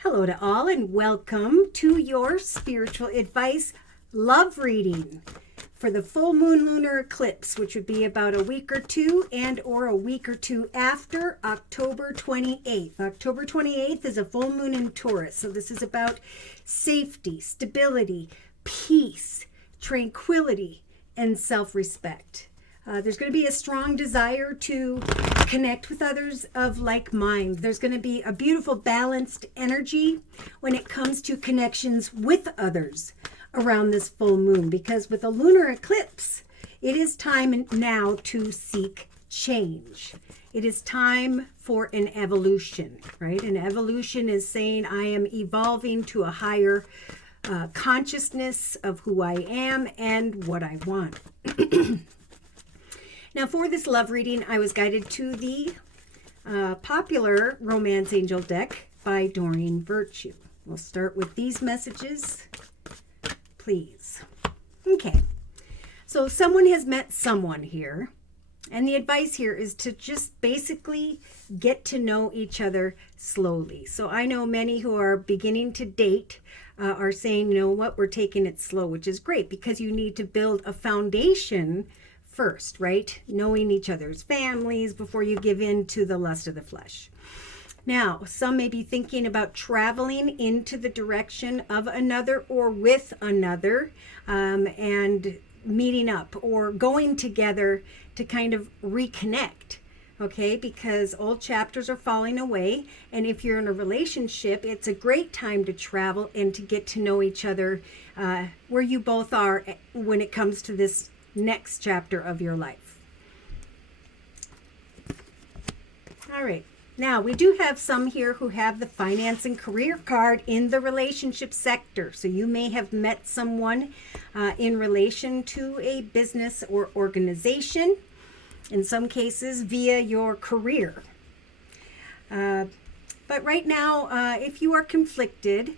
Hello to all and welcome to your spiritual advice love reading for the full moon lunar eclipse, which would be about a week or two or a week or two after October 28th. October 28th is a full moon in Taurus. So this is about safety, stability, peace, tranquility, and self-respect. There's going to be a strong desire to connect with others of like mind. There's going to be a beautiful balanced energy when it comes to connections with others around this full moon, because with a lunar eclipse, it is time now to seek change. It is time for an evolution, right? An evolution is saying I am evolving to a higher consciousness of who I am and what I want. Now, for this love reading, I was guided to the popular Romance Angel deck by Doreen Virtue. We'll start with these messages, please. Okay, so someone has met someone here, and the advice here is to just basically get to know each other slowly. So I know many who are beginning to date are saying, you know what, we're taking it slow, which is great because you need to build a foundation first, right? Knowing each other's families before you give in to the lust of the flesh. Now, some may be thinking about traveling into the direction of another or with another and meeting up or going together to kind of reconnect, okay? Because old chapters are falling away. And if you're in a relationship, it's a great time to travel and to get to know each other where you both are when it comes to this next chapter of your life. All right. Now, we do have some here who have the finance and career card in the relationship sector. So you may have met someone in relation to a business or organization, in some cases via your career. But right now, if you are conflicted,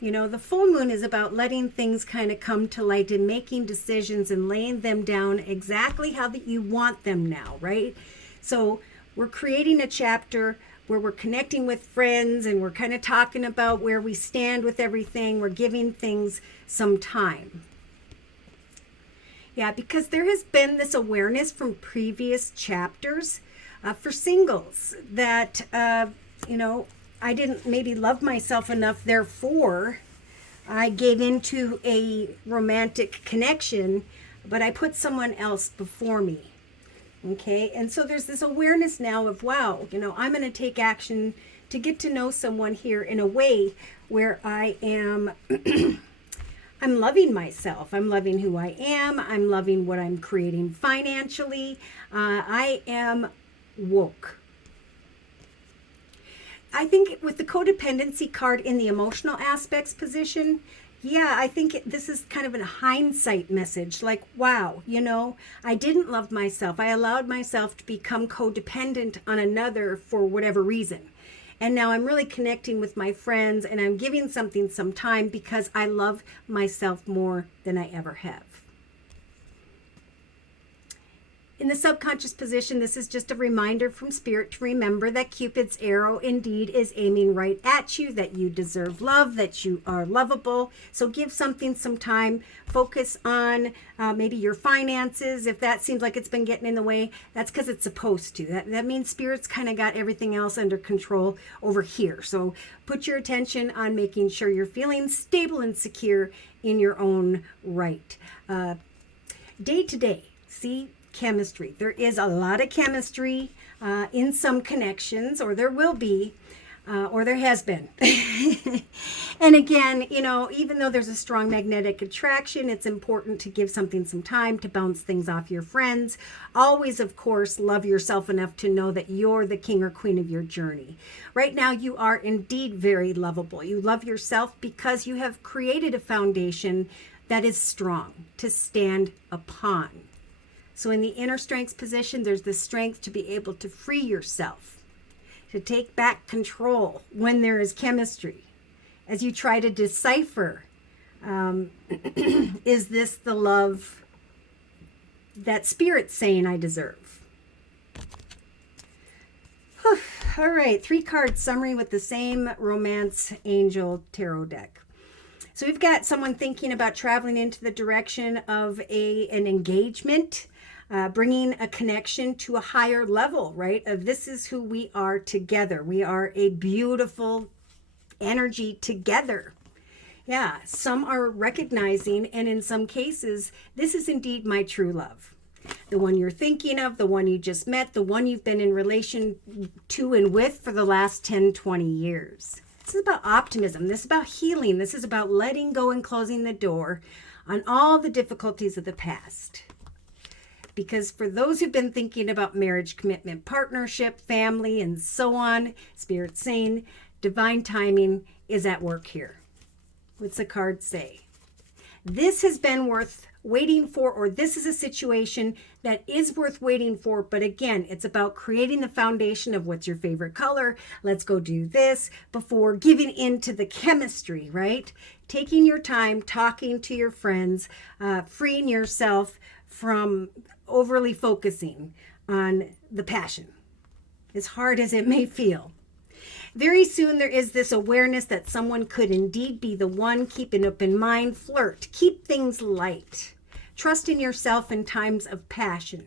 you know, the full moon is about letting things kind of come to light and making decisions and laying them down exactly how that you want them now, right? So we're creating a chapter where we're connecting with friends and we're kind of talking about where we stand with everything. We're giving things some time. Yeah, because there has been this awareness from previous chapters for singles that, you know, I didn't maybe love myself enough, therefore I gave into a romantic connection, but I put someone else before me. Okay, and so there's this awareness now of, wow, you know, I'm going to take action to get to know someone here in a way where I am, I'm loving myself. I'm loving who I am. I'm loving what I'm creating financially. I am woke. I think with the codependency card in the emotional aspects position, yeah, I think this is kind of a hindsight message. Like, wow, you know, I didn't love myself. I allowed myself to become codependent on another for whatever reason. And now I'm really connecting with my friends and I'm giving something some time because I love myself more than I ever have. In the subconscious position, this is just a reminder from Spirit to remember that Cupid's arrow indeed is aiming right at you, that you deserve love, that you are lovable. So give something some time. Focus on maybe your finances. If that seems like it's been getting in the way, that's because it's supposed to. That means Spirit's kind of got everything else under control over here. So put your attention on making sure you're feeling stable and secure in your own right. Day to day, see, chemistry. There is a lot of chemistry in some connections, or there will be, or there has been. And again, you know, even though there's a strong magnetic attraction, it's important to give something some time to bounce things off your friends. Always, of course, love yourself enough to know that you're the king or queen of your journey. Right now, you are indeed very lovable. You love yourself because you have created a foundation that is strong to stand upon. So in the inner strengths position, there's the strength to be able to free yourself, to take back control when there is chemistry. As you try to decipher, is this the love that Spirit's saying I deserve? All right, 3-card summary with the same romance angel tarot deck. So we've got someone thinking about traveling into the direction of an engagement, bringing a connection to a higher level, right? Of this is who we are together. We are a beautiful energy together. Yeah, some are recognizing, and in some cases, this is indeed my true love. The one you're thinking of, the one you just met, the one you've been in relation to and with for the last 10, 20 years. This is about optimism. This is about healing. This is about letting go and closing the door on all the difficulties of the past. Because for those who've been thinking about marriage, commitment, partnership, family, and so on, Spirit's saying divine timing is at work here. What's the card say? This has been worth waiting for, or this is a situation that is worth waiting for. But again, it's about creating the foundation of what's your favorite color. Let's go do this before giving in to the chemistry, right? Taking your time, talking to your friends, freeing yourself from overly focusing on the passion, as hard as it may feel. Very soon there is this awareness that someone could indeed be the one. Keep an open mind, flirt, keep things light. Trust in yourself in times of passion.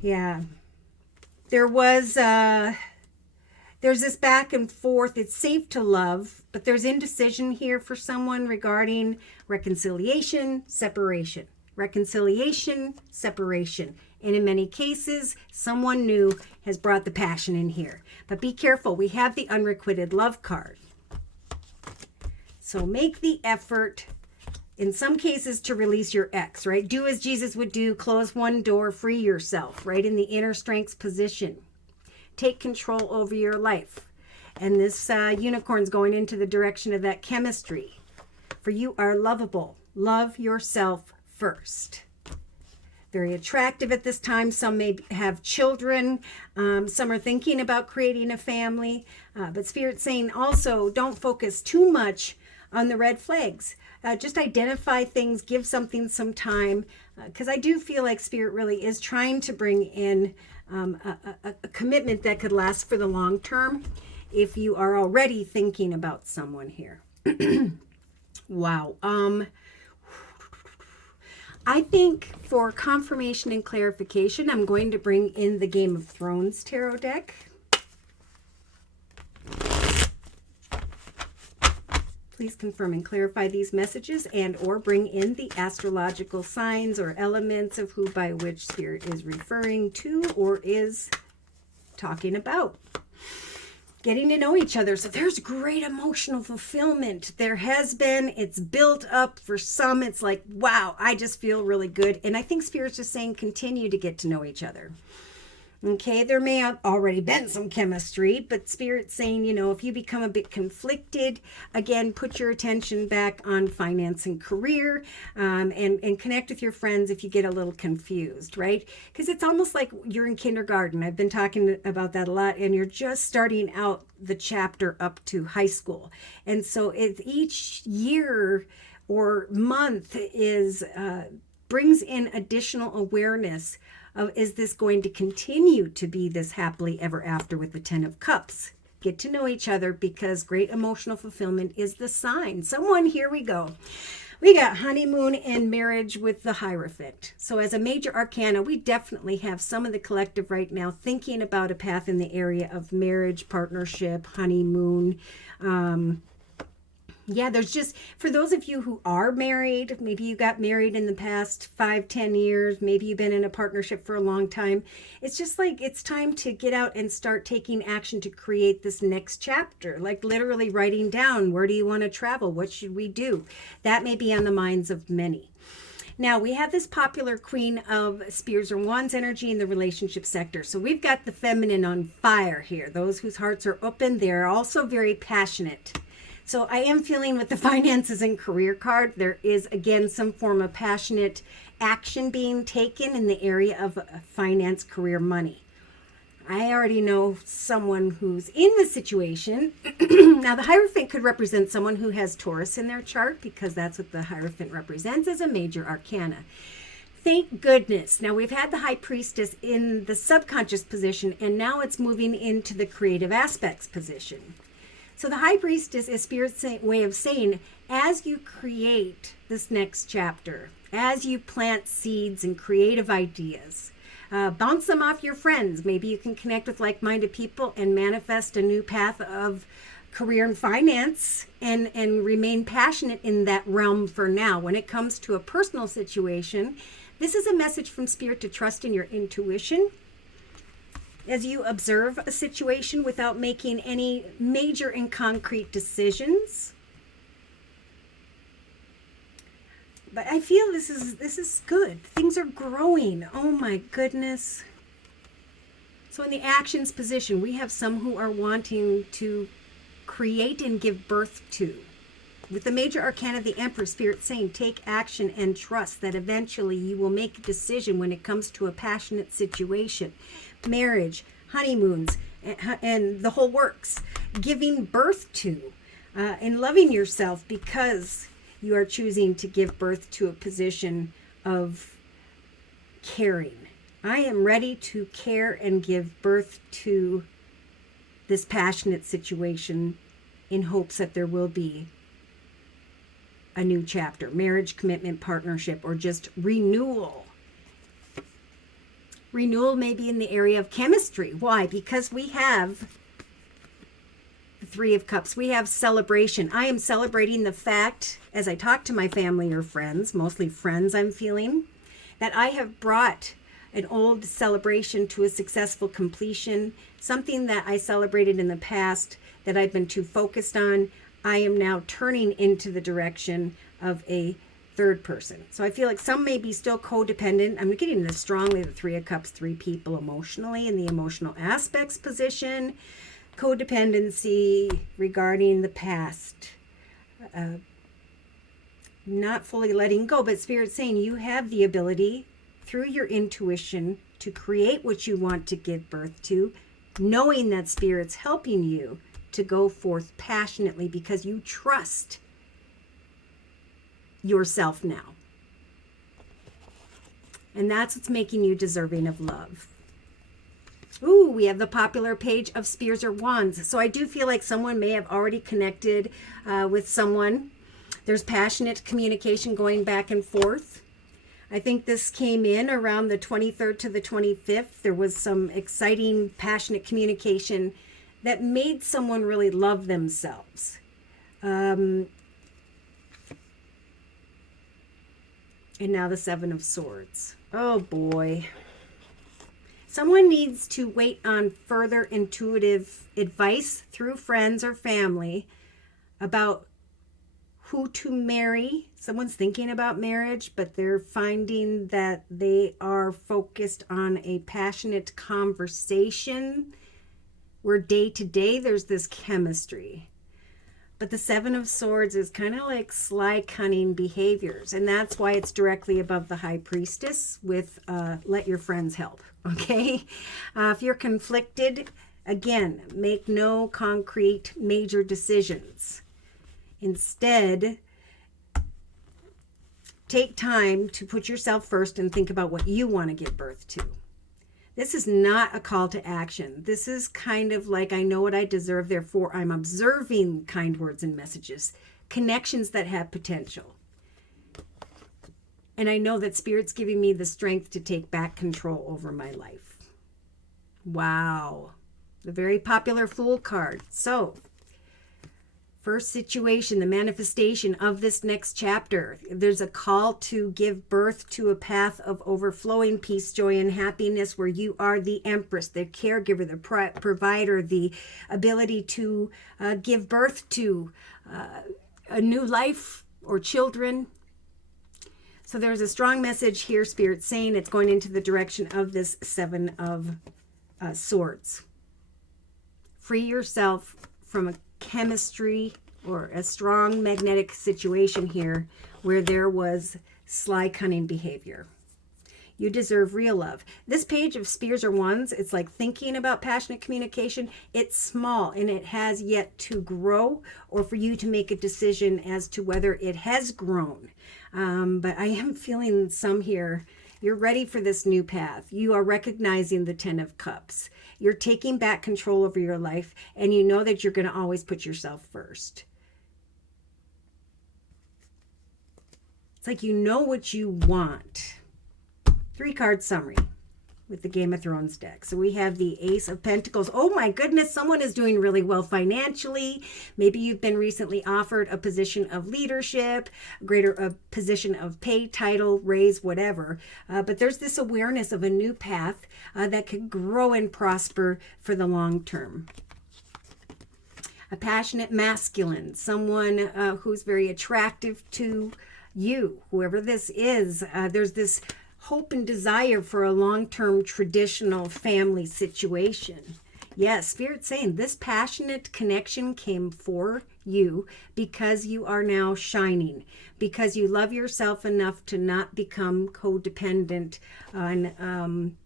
Yeah. There's this back and forth. It's safe to love, but there's indecision here for someone regarding reconciliation, separation. Reconciliation, separation. And in many cases, someone new has brought the passion in here. But be careful, we have the unrequited love card. So make the effort, in some cases, to release your ex, right? Do as Jesus would do, close one door, free yourself, right? In the inner strength position. Take control over your life. And this unicorn's going into the direction of that chemistry. For you are lovable. Love yourself first. Very attractive at this time. Some may have children. Some are thinking about creating a family. But Spirit's saying also don't focus too much on the red flags. Just identify things, give something some time. Because I do feel like Spirit really is trying to bring in a commitment that could last for the long term if you are already thinking about someone here. Wow. I think for confirmation and clarification, I'm going to bring in the Game of Thrones tarot deck. Please confirm and clarify these messages and or bring in the astrological signs or elements of who by which Spirit is referring to or is talking about. Getting to know each other. So there's great emotional fulfillment. There has been, it's built up. For some, it's like, wow, I just feel really good. And I think Spirit's just saying continue to get to know each other. Okay, there may have already been some chemistry, but Spirit's saying, you know, if you become a bit conflicted, again, put your attention back on finance and career, and connect with your friends if you get a little confused, right? Because it's almost like you're in kindergarten. I've been talking about that a lot, and you're just starting out the chapter up to high school. And so it's each year or month is brings in additional awareness of, is this going to continue to be this happily ever after with the 10 of Cups? Get to know each other, because great emotional fulfillment is the sign. Someone, here we go. We got honeymoon and marriage with the Hierophant. So as a major arcana, we definitely have some of the collective right now thinking about a path in the area of marriage, partnership, honeymoon. Yeah, there's just, for those of you who are married, maybe you got married in the past 5-10 years, maybe you've been in a partnership for a long time. It's just like, it's time to get out and start taking action to create this next chapter, like literally writing down, where do you want to travel? What should we do? That may be on the minds of many. Now, we have this popular Queen of Spears or Wands energy in the relationship sector. So we've got the feminine on fire here. Those whose hearts are open, they're also very passionate. So I am feeling with the finances and career card, there is, again, some form of passionate action being taken in the area of finance, career, money. I already know someone who's in the situation. Now, the Hierophant could represent someone who has Taurus in their chart, because that's what the Hierophant represents as a major arcana. Thank goodness. Now we've had the high priestess in the subconscious position, and now it's moving into the creative aspects position. So the high priestess is Spirit's way of saying, as you create this next chapter, as you plant seeds and creative ideas, bounce them off your friends. Maybe you can connect with like-minded people and manifest a new path of career and finance, and remain passionate in that realm for now. When it comes to a personal situation, this is a message from Spirit to trust in your intuition as you observe a situation without making any major and concrete decisions. But I feel this is good. Things are growing. Oh my goodness. So in the actions position, we have some who are wanting to create and give birth to. With the major arcana, the Emperor, Spirit saying, take action and trust that eventually you will make a decision when it comes to a passionate situation. Marriage, honeymoons, and the whole works. Giving birth to and loving yourself because you are choosing to give birth to a position of caring. I am ready to care and give birth to this passionate situation in hopes that there will be a new chapter, marriage, commitment, partnership, or just renewal. Renewal may be in the area of chemistry. Why? Because we have the Three of Cups. We have celebration. I am celebrating the fact, as I talk to my family or friends, mostly friends I'm feeling, that I have brought an old celebration to a successful completion. Something that I celebrated in the past that I've been too focused on, I am now turning into the direction of a third person. So I feel like some may be still codependent. I'm getting this strongly, the Three of Cups, three people emotionally in the emotional aspects position. Codependency regarding the past. Not fully letting go, but Spirit saying you have the ability through your intuition to create what you want to give birth to, knowing that Spirit's helping you to go forth passionately because you trust yourself now. And that's what's making you deserving of love. Ooh, we have the popular page of Spears or Wands. So I do feel like someone may have already connected with someone. There's passionate communication going back and forth. I think this came in around the 23rd to the 25th. There was some exciting, passionate communication that made someone really love themselves. And now the Seven of Swords. Oh boy. Someone needs to wait on further intuitive advice through friends or family about who to marry. Someone's thinking about marriage, but they're finding that they are focused on a passionate conversation where day to day there's this chemistry. But the Seven of Swords is kind of like sly, cunning behaviors. And that's why it's directly above the High Priestess with let your friends help. Okay? If you're conflicted, again, make no concrete major decisions. Instead, take time to put yourself first and think about what you want to give birth to. This is not a call to action. This is kind of like, I know what I deserve, therefore I'm observing kind words and messages, connections that have potential. And I know that Spirit's giving me the strength to take back control over my life. Wow. The very popular Fool card. So, first situation, the manifestation of this next chapter. There's a call to give birth to a path of overflowing peace, joy, and happiness where you are the empress, the caregiver, the provider, the ability to give birth to a new life or children. So there's a strong message here, Spirit saying it's going into the direction of this Seven of Swords. Free yourself from a chemistry or a strong magnetic situation here where there was sly, cunning behavior. You deserve real love. This page of Spears or Wands, it's like thinking about passionate communication. It's small and it has yet to grow or for you to make a decision as to whether it has grown. But I am feeling some here You're ready for this new path. You are recognizing the 10 of Cups. You're taking back control over your life, and you know that you're going to always put yourself first. It's like you know what you want. 3-card summary with the Game of Thrones deck. So we have the Ace of Pentacles. Oh my goodness, someone is doing really well financially. Maybe you've been recently offered a position of leadership, a position of pay, title, raise, whatever. But there's this awareness of a new path that could grow and prosper for the long term. A passionate masculine, someone who's very attractive to you, whoever this is. There's this hope and desire for a long-term traditional family situation. Yes, Spirit's saying this passionate connection came for you because you are now shining, because you love yourself enough to not become codependent on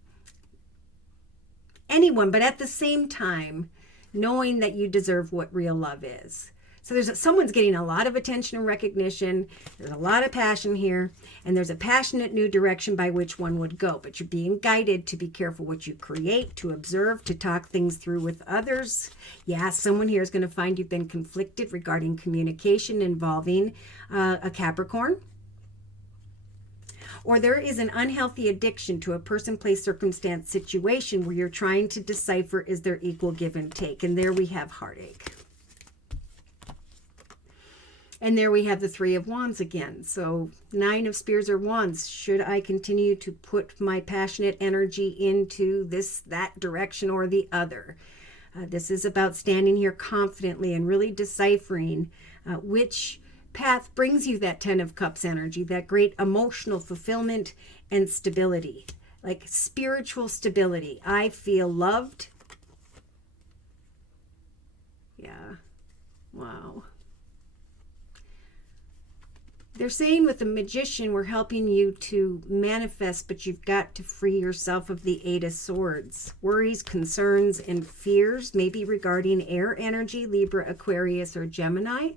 anyone, but at the same time, knowing that you deserve what real love is. So someone's getting a lot of attention and recognition. There's a lot of passion here, and there's a passionate new direction by which one would go. But you're being guided to be careful what you create, to observe, to talk things through with others. Yeah, someone here is going to find you've been conflicted regarding communication involving a Capricorn. Or there is an unhealthy addiction to a person, place, circumstance, situation where you're trying to decipher, is there equal give and take? And there we have heartache. And there we have the 3 of Wands again. So 9 of Spears or Wands. Should I continue to put my passionate energy into this, that direction or the other? This is about standing here confidently and really deciphering which path brings you that 10 of Cups energy, that great emotional fulfillment and stability, like spiritual stability. I feel loved. Yeah. Wow. They're saying with the Magician, we're helping you to manifest, but you've got to free yourself of the 8 of Swords. Worries, concerns, and fears, maybe regarding air energy, Libra, Aquarius, or Gemini.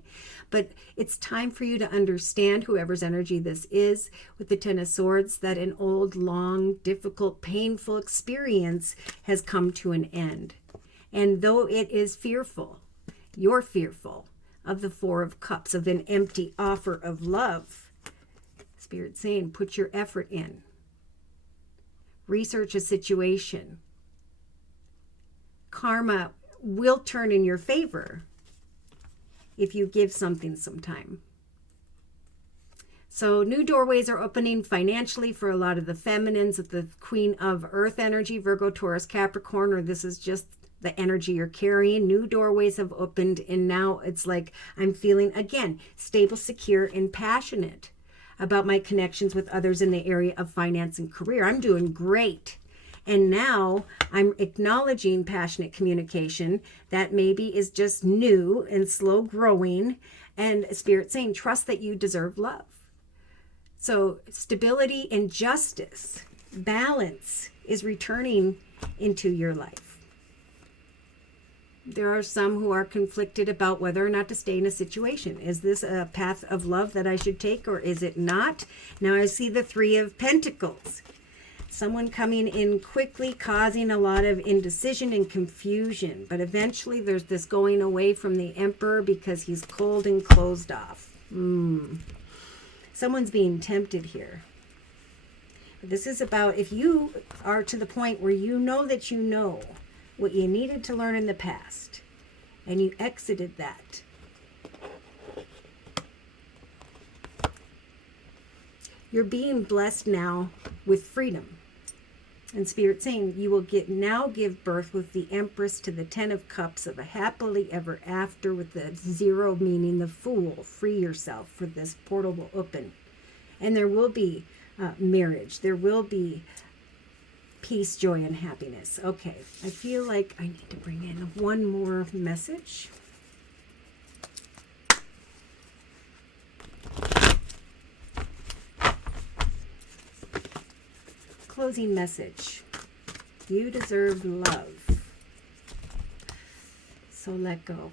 But it's time for you to understand, whoever's energy this is, with the 10 of Swords, that an old, long, difficult, painful experience has come to an end. And though it is fearful, you're fearful of the 4 of Cups, of an empty offer of love. Spirit saying, put your effort in. Research a situation. Karma will turn in your favor if you give something some time. So new doorways are opening financially for a lot of the feminines with the Queen of Earth energy, Virgo, Taurus, Capricorn, or this is just the energy you're carrying. New doorways have opened, and now it's like I'm feeling, again, stable, secure, and passionate about my connections with others in the area of finance and career. I'm doing great. And now I'm acknowledging passionate communication that maybe is just new and slow growing, and Spirit saying, trust that you deserve love. So stability and justice, balance is returning into your life. There are some who are conflicted about whether or not to stay in a situation. Is this a path of love that I should take, or is it not? Now I see the 3 of Pentacles. Someone coming in quickly, causing a lot of indecision and confusion. But eventually there's this going away from the Emperor because he's cold and closed off. Someone's being tempted here. This is about if you are to the point where you know that you know what you needed to learn in the past, and you exited that. You're being blessed now with freedom. And Spirit saying you will now give birth with the Empress to the 10 of Cups of a happily ever after, with the 0 meaning the Fool. Free yourself, for this portal will open. And there will be marriage. There will be peace, joy, and happiness. Okay, I feel like I need to bring in one more message. Closing message. You deserve love. So let go.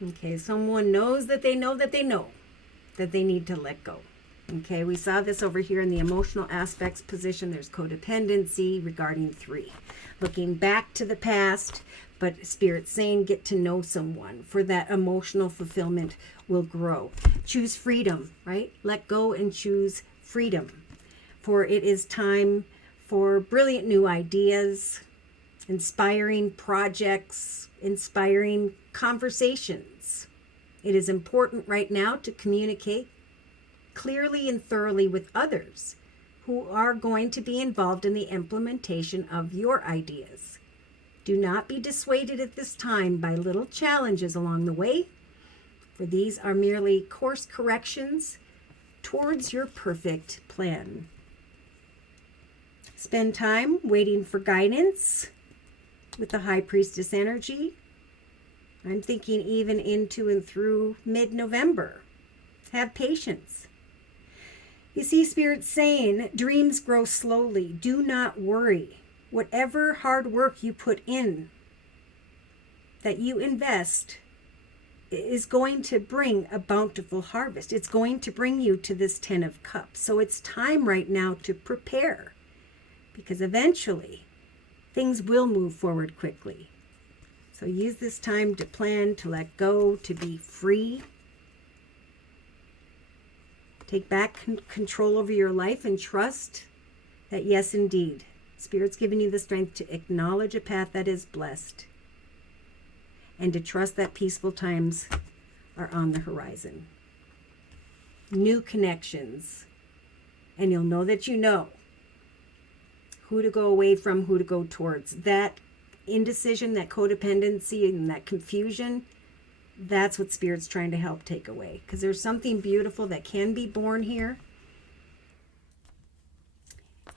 Okay, someone knows that they know that they know that they need to let go. Okay, we saw this over here in the emotional aspects position. There's codependency regarding 3. Looking back to the past, but Spirit saying get to know someone for that emotional fulfillment will grow. Choose freedom, right? Let go and choose freedom. For it is time for brilliant new ideas, inspiring projects, inspiring conversations. It is important right now to communicate clearly and thoroughly with others who are going to be involved in the implementation of your ideas. Do not be dissuaded at this time by little challenges along the way, for these are merely course corrections towards your perfect plan. Spend time waiting for guidance with the High Priestess energy. I'm thinking even into and through mid-November. Have patience. You see, Spirit's saying, dreams grow slowly. Do not worry. Whatever hard work you put in, that you invest, is going to bring a bountiful harvest. It's going to bring you to this 10 of Cups. So it's time right now to prepare, because eventually things will move forward quickly. So use this time to plan, to let go, to be free. Take back control over your life and trust that, yes, indeed, Spirit's given you the strength to acknowledge a path that is blessed and to trust that peaceful times are on the horizon. New connections. And you'll know that you know who to go away from, who to go towards. That indecision, that codependency, and that confusion, that's what Spirit's trying to help take away. Because there's something beautiful that can be born here.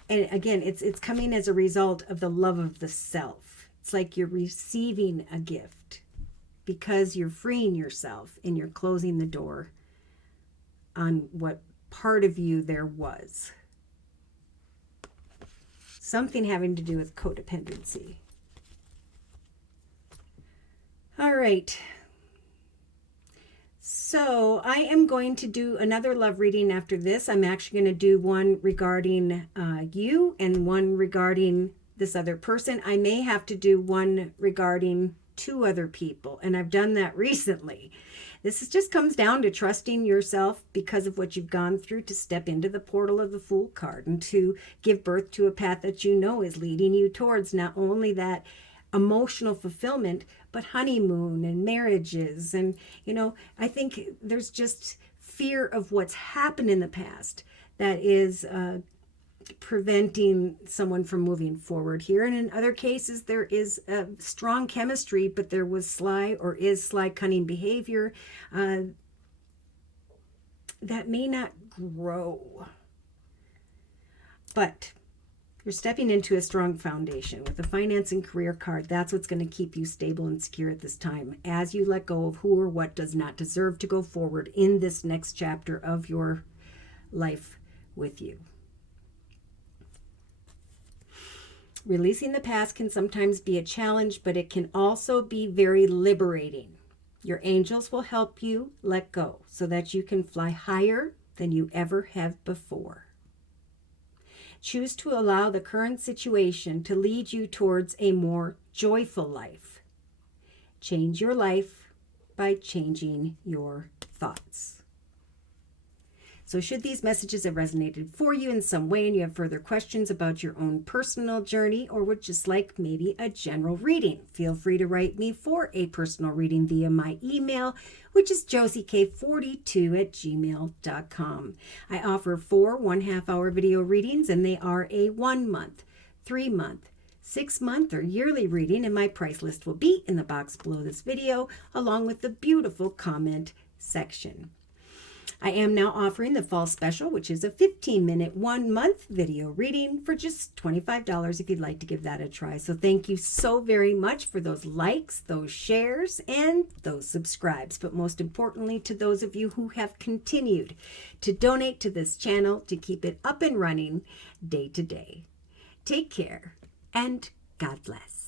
And again, it's coming as a result of the love of the self. It's like you're receiving a gift because you're freeing yourself and you're closing the door on what part of you there was. Something having to do with codependency. All right. So I am going to do another love reading after this. I'm actually going to do one regarding you and one regarding this other person. I may have to do one regarding 2 other people, and I've done that recently. Just comes down to trusting yourself because of what you've gone through, to step into the portal of the Fool card and to give birth to a path that you know is leading you towards not only that emotional fulfillment, but honeymoon and marriages. And, I think there's just fear of what's happened in the past that is preventing someone from moving forward here. And in other cases, there is a strong chemistry, but there was sly or is sly, cunning behavior that may not grow. But you're stepping into a strong foundation with the finance and career card. That's what's going to keep you stable and secure at this time as you let go of who or what does not deserve to go forward in this next chapter of your life with you. Releasing the past can sometimes be a challenge, but it can also be very liberating. Your angels will help you let go so that you can fly higher than you ever have before. Choose to allow the current situation to lead you towards a more joyful life. Change your life by changing your thoughts. So should these messages have resonated for you in some way and you have further questions about your own personal journey or would just like maybe a general reading, feel free to write me for a personal reading via my email, which is josiek42@gmail.com. I offer 4 1/2-hour video readings, and they are a 1-month, 3-month, 6-month, or yearly reading, and my price list will be in the box below this video, along with the beautiful comment section. I am now offering the fall special, which is a 15-minute, 1-month video reading for just $25 if you'd like to give that a try. So thank you so very much for those likes, those shares, and those subscribes. But most importantly, to those of you who have continued to donate to this channel to keep it up and running day to day. Take care, and God bless.